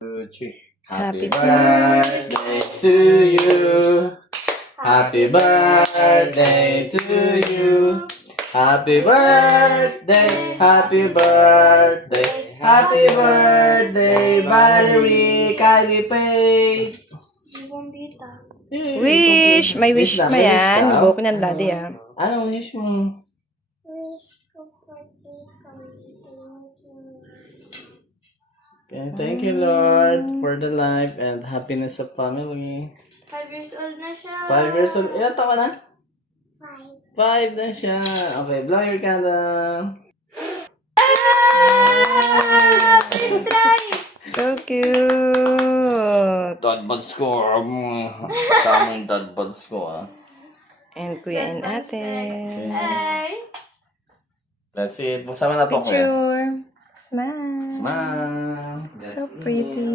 2, 3. Happy Happy birthday to you. Happy birthday to you. Happy birthday, happy birthday, happy birthday, Valerie Calipay. Wish! May wish lang, pa may wish yan. ka? Buhok ng daddy ah. Anong wish mo? Wish ko for Okay, thank you, Lord, for the life and happiness of family. 5 years old na siya. 5 years old. Ilan taon ka na? 5. 5 na siya. Okay, blow your candle. Please try. So cute! Dad buds ko. Tama yung dad buds ko, ah. And kuya and ate. Ay. That's it. Buksan mo na po, kuya. Picture. Smile. Smile. That's So it. pretty.